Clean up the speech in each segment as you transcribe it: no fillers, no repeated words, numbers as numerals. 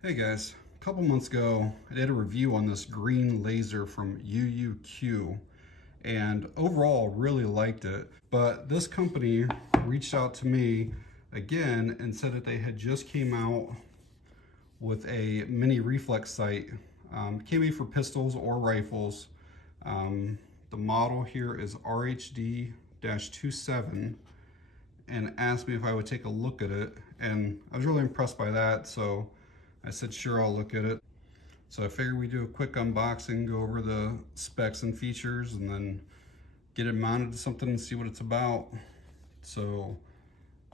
Hey guys, a couple months ago I did a review on this green laser from UUQ and overall really liked it, but this company reached out to me again and said that they had just came out with a mini reflex sight. Can be for pistols or rifles. The model here is RHD-27 and asked me if I would take a look at it, and I was really impressed by that, so I said sure, I'll look at it. So I figured we'd do a quick unboxing, go over the specs and features, and then get it mounted to something and see what it's about. So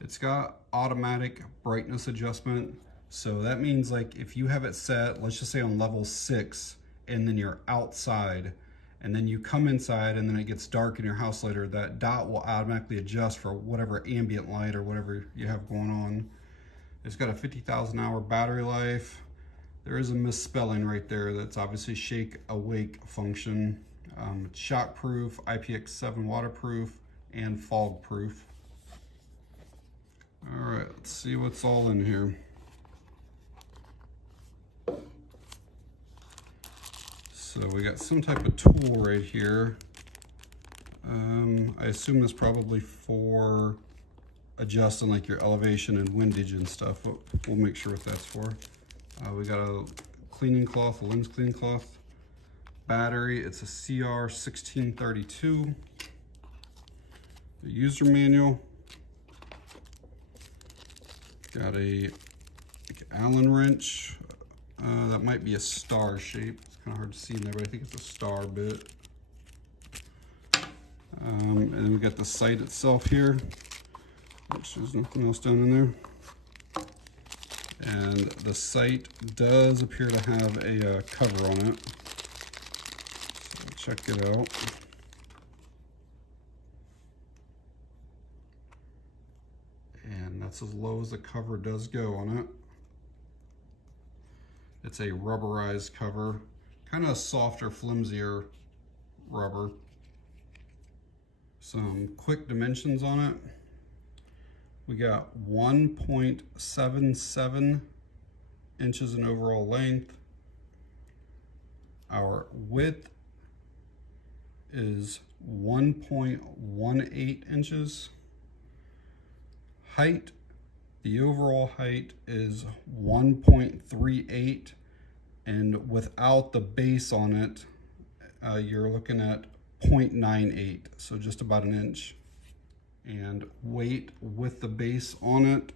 it's got automatic brightness adjustment. So that means like if you have it set, let's just say on level 6, and then you're outside, and then you come inside and then it gets dark in your house later, that dot will automatically adjust for whatever ambient light or whatever you have going on. It's got a 50,000 hour battery life. There is a misspelling right there. That's obviously shake awake function. It's shock proof, IPX7 waterproof, and fog proof. All right, let's see what's all in here. So we got some type of tool right here. I assume this probably for adjusting like your elevation and windage and stuff. We'll make sure what that's for. We got a cleaning cloth, a lens cleaning cloth. Battery, it's a CR1632. The user manual. Got a Allen wrench. That might be a star shape. It's kind of hard to see in there, but I think it's a star bit. And then we got the sight itself here, which there's nothing else down in there. And the sight does appear to have a cover on it. So check it out. And that's as low as the cover does go on it. It's a rubberized cover, kind of softer, flimsier rubber. Some quick dimensions on it. We got 1.77 inches in overall length. Our width is 1.18 inches. Height, the overall height is 1.38, and without the base on it, you're looking at 0.98, so just about an inch. And weight with the base on it,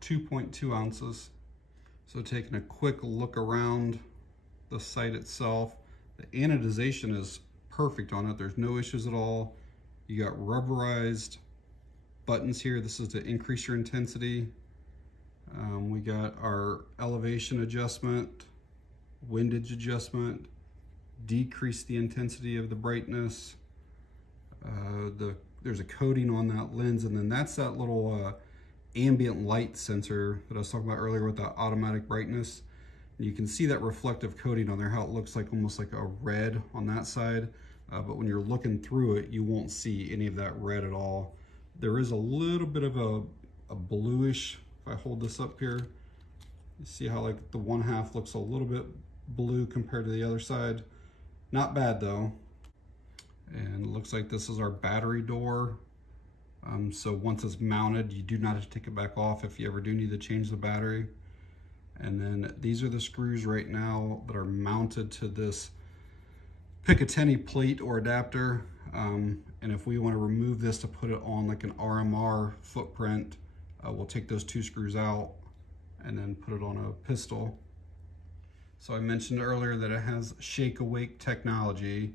2.2 ounces. So taking a quick look around the sight itself, the anodization is perfect on it. There's no issues at all. You got rubberized buttons here. This is to increase your intensity. We got our elevation adjustment, windage adjustment, decrease the intensity of the brightness. There's a coating on that lens, and then that's that little ambient light sensor that I was talking about earlier with the automatic brightness. And you can see that reflective coating on there, how it looks like almost like a red on that side. But when you're looking through it, you won't see any of that red at all. There is a little bit of a bluish, if I hold this up here, you see how like the one half looks a little bit blue compared to the other side. Not bad though. And it looks like this is our battery door. So once it's mounted, you do not have to take it back off if you ever do need to change the battery. And then these are the screws right now that are mounted to this Picatinny plate or adapter. And if we want to remove this to put it on like an RMR footprint, we'll take those two screws out and then put it on a pistol. So I mentioned earlier that it has shake awake technology,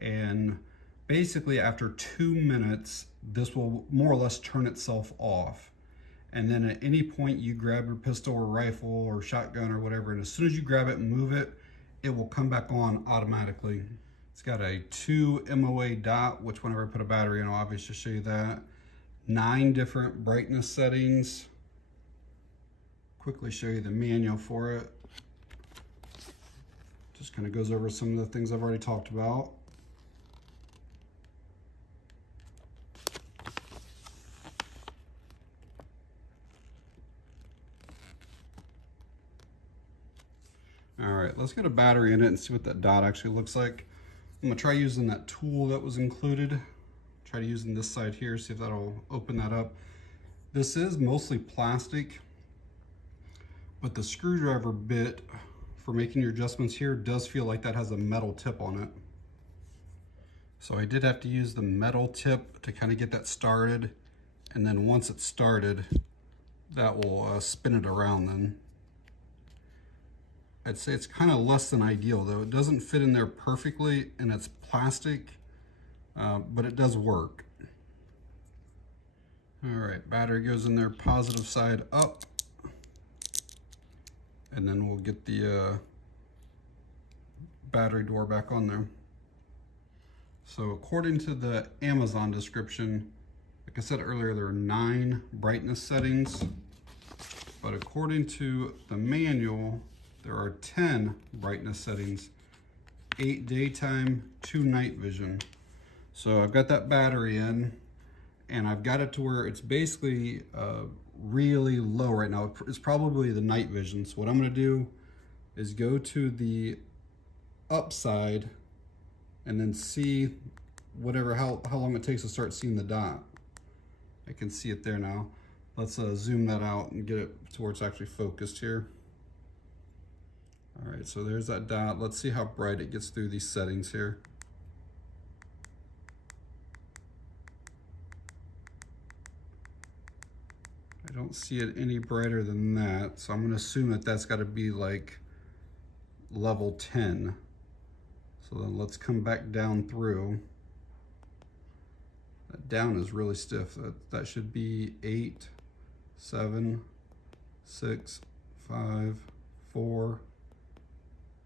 and basically after 2 minutes, this will more or less turn itself off. And then at any point you grab your pistol or rifle or shotgun or whatever, and as soon as you grab it and move it, it will come back on automatically. It's got a 2 MOA dot, which whenever I put a battery in, I'll obviously show you that. 9 different brightness settings. Quickly show you the manual for it. Just kind of goes over some of the things I've already talked about. All right, let's get a battery in it and see what that dot actually looks like. I'm gonna try using that tool that was included. Try using this side here, see if that'll open that up. This is mostly plastic, but the screwdriver bit for making your adjustments here does feel like that has a metal tip on it. So I did have to use the metal tip to kind of get that started. And then once it's started, that will spin it around then. I'd say it's kind of less than ideal though. It doesn't fit in there perfectly and it's plastic, but it does work. All right, battery goes in there, positive side up. And then we'll get the battery door back on there. So according to the Amazon description, like I said earlier, there are 9 brightness settings, but according to the manual, there are 10 brightness settings, 8 daytime, 2 night vision. So I've got that battery in and I've got it to where it's basically really low right now. It's probably the night vision. So what I'm gonna do is go to the upside and then see how long it takes to start seeing the dot. I can see it there now. Let's zoom that out and get it to where it's actually focused here. All right, so there's that dot. Let's see how bright it gets through these settings here. I don't see it any brighter than that, so I'm gonna assume that that's gotta be like level 10. So then let's come back down through. That down is really stiff. That should be 8, 7, 6, 5, 4,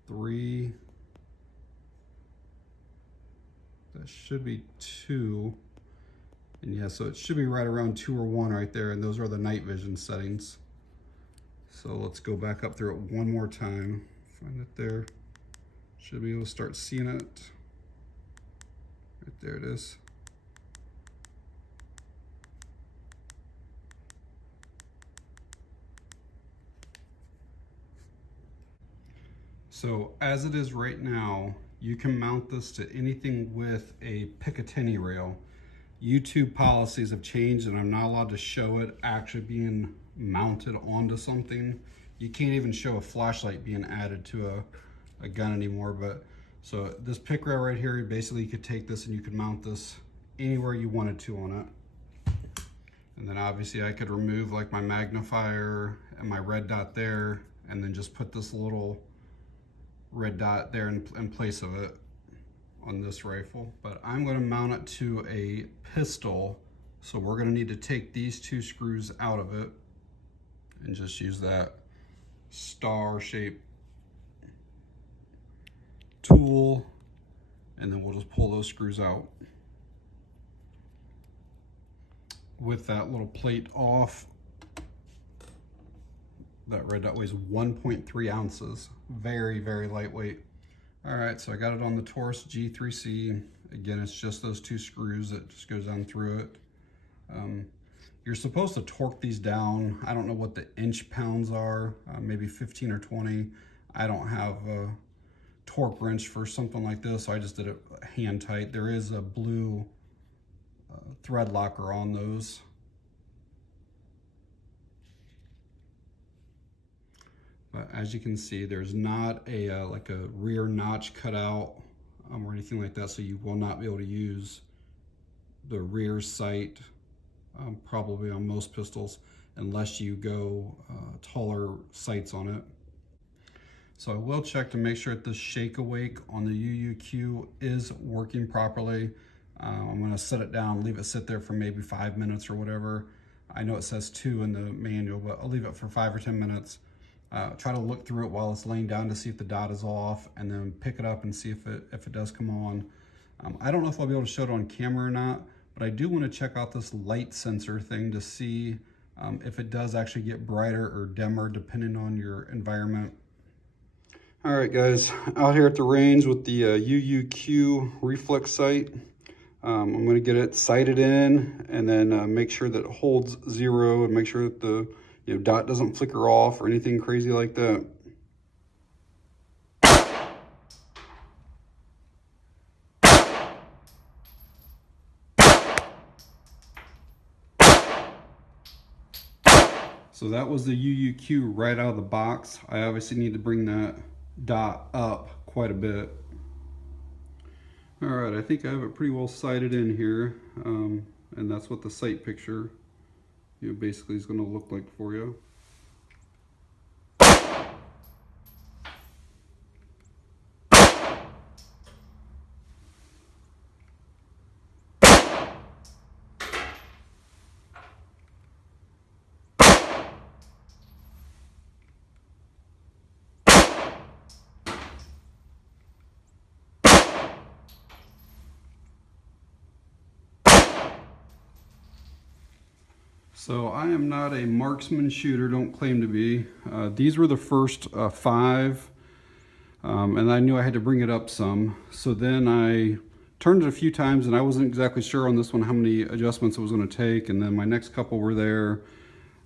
3. That should be 2. And yeah, so it should be right around 2 or 1 right there, and those are the night vision settings. So let's go back up through it one more time. Find it there. Should be able to start seeing it. Right there it is. So as it is right now, you can mount this to anything with a Picatinny rail. YouTube policies have changed and I'm not allowed to show it actually being mounted onto something. You can't even show a flashlight being added to a gun anymore. But so this pick rail right here, basically you could take this and you could mount this anywhere you wanted to on it. And then obviously I could remove like my magnifier and my red dot there, and then just put this little red dot there in place of it on this rifle. But I'm going to mount it to a pistol, so we're going to need to take these 2 screws out of it and just use that star shaped tool, and then we'll just pull those screws out. With that little plate off, that red dot weighs 1.3 ounces. Very, very lightweight. All right, so I got it on the Taurus G3C. Again, it's just those 2 screws that just goes down through it. You're supposed to torque these down. I don't know what the inch pounds are, maybe 15 or 20. I don't have a torque wrench for something like this, so I just did it hand tight. There is a blue thread locker on those. But as you can see, there's not a like a rear notch cut out or anything like that, so you will not be able to use the rear sight probably on most pistols unless you go taller sights on it. So I will check to make sure that the shake awake on the UUQ is working properly. I'm going to set it down, leave it sit there for maybe 5 minutes or whatever. I know it says 2 in the manual, but I'll leave it for 5 or 10 minutes. Try to look through it while it's laying down to see if the dot is off, and then pick it up and see if it does come on. I don't know if I'll be able to show it on camera or not, but I do want to check out this light sensor thing to see if it does actually get brighter or dimmer depending on your environment. All right, guys, out here at the range with the UUQ reflex sight. I'm going to get it sighted in and then make sure that it holds 0 and make sure that the dot doesn't flicker off or anything crazy like that. So that was the UUQ right out of the box. I obviously need to bring that dot up quite a bit. All right, I think I have it pretty well sighted in here, and that's what the sight picture, basically is going to look like for you. So I am not a marksman shooter, don't claim to be. These were the first 5, and I knew I had to bring it up some. So then I turned it a few times, and I wasn't exactly sure on this one how many adjustments it was going to take. And then my next couple were there.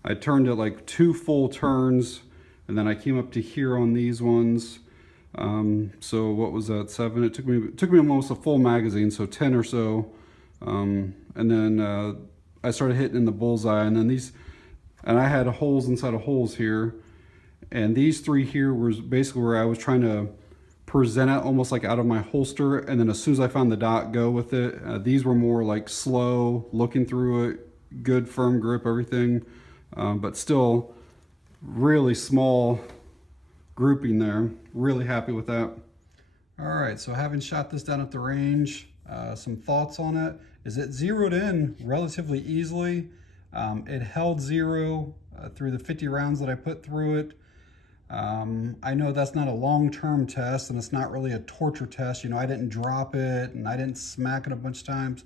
I turned it like 2 full turns, and then I came up to here on these ones. So what was that, 7? It took me almost a full magazine, so 10 or so. And then I started hitting in the bullseye, and then I had holes inside of holes here, and these 3 here was basically where I was trying to present it almost like out of my holster, and then as soon as I found the dot, go with it. These were more like slow, looking through it, good firm grip, everything, but still really small grouping there. Really happy with that. All right, so having shot this down at the range, some thoughts on it is it zeroed in relatively easily. It held 0 through the 50 rounds that I put through it. I know that's not a long-term test, and it's not really a torture test. I didn't drop it and I didn't smack it a bunch of times.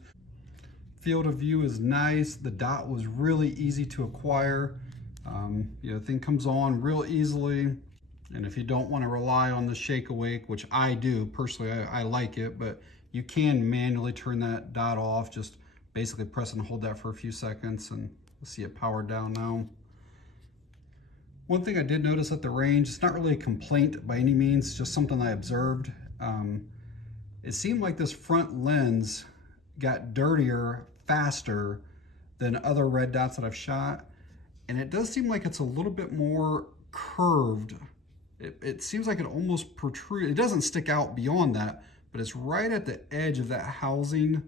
Field of view is nice. The dot was really easy to acquire. The thing comes on real easily. And if you don't want to rely on the shake awake, which I do personally, I like it, but you can manually turn that dot off. Just basically press and hold that for a few seconds, and you'll see it powered down now. One thing I did notice at the range, it's not really a complaint by any means, just something I observed. It seemed like this front lens got dirtier faster than other red dots that I've shot. And it does seem like it's a little bit more curved. It seems like it almost protrudes. It doesn't stick out beyond that, but it's right at the edge of that housing.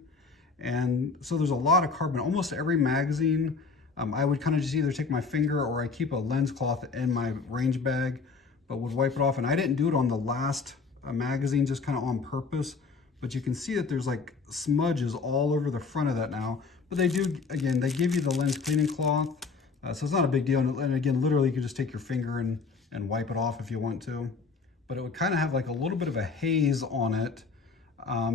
And so there's a lot of carbon. Almost every magazine, I would kind of just either take my finger, or I keep a lens cloth in my range bag, but would wipe it off. And I didn't do it on the last magazine, just kind of on purpose. But you can see that there's like smudges all over the front of that now. But they do, again, they give you the lens cleaning cloth. So it's not a big deal. And again, literally you can just take your finger and wipe it off if you want to. But it would kind of have like a little bit of a haze on it.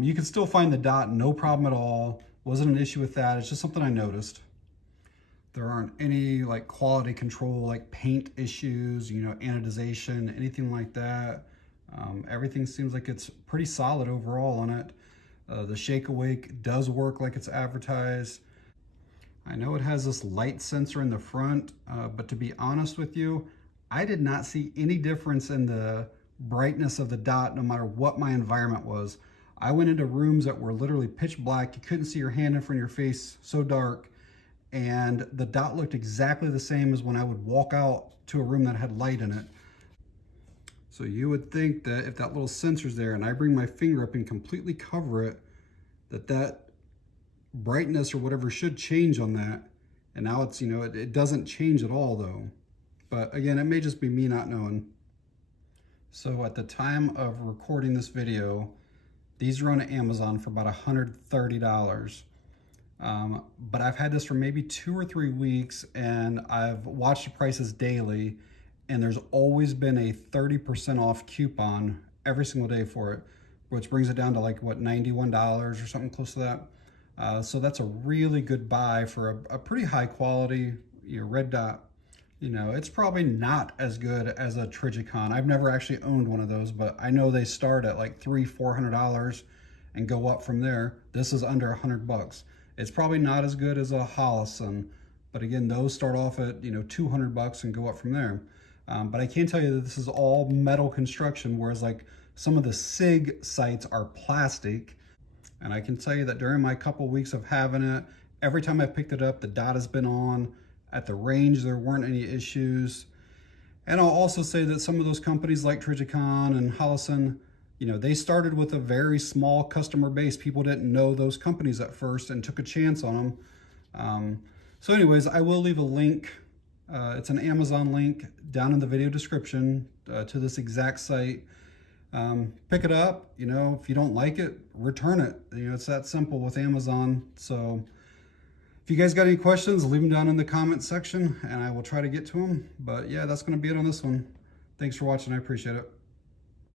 You can still find the dot, no problem at all. Wasn't an issue with that. It's just something I noticed. There aren't any like quality control, like paint issues, anodization, anything like that. Everything seems like it's pretty solid overall on it. The shake awake does work like it's advertised. I know it has this light sensor in the front, but to be honest with you, I did not see any difference in the brightness of the dot no matter what my environment was. I went into rooms that were literally pitch black. You couldn't see your hand in front of your face, so dark. And the dot looked exactly the same as when I would walk out to a room that had light in it. So you would think that if that little sensor's there and I bring my finger up and completely cover it, that brightness or whatever should change on that. And now it's, it doesn't change at all though. But again, it may just be me not knowing. So at the time of recording this video, these are on Amazon for about $130. But I've had this for maybe 2 or 3 weeks, and I've watched the prices daily, and there's always been a 30% off coupon every single day for it, which brings it down to like, what, $91 or something close to that. So that's a really good buy for a pretty high quality red dot. It's probably not as good as a Trijicon. I've never actually owned one of those, but I know they start at like $300-400 and go up from there. This is under $100. It's probably not as good as a Holosun, but again, those start off at $200 and go up from there. But I can tell you that this is all metal construction, whereas like some of the SIG sights are plastic. And I can tell you that during my couple weeks of having it, every time I picked it up, the dot has been on. At the range, there weren't any issues. And I'll also say that some of those companies like Trigicon and Holosun, you know, they started with a very small customer base. People didn't know those companies at first and took a chance on them. So anyways, I will leave a link. It's an Amazon link down in the video description to this exact site. Pick it up. You know, if you don't like it, return it. You know, it's that simple with Amazon. So if you guys got any questions, leave them down in the comment section and I will try to get to them. But yeah, that's going to be it on this one. Thanks for watching. I appreciate it.